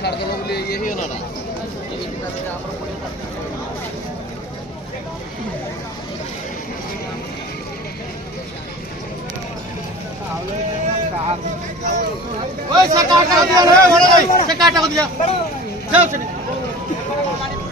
छाड़देला बोले यही होना ना ओए से काटा दिया रे से काटा दिया जाओ से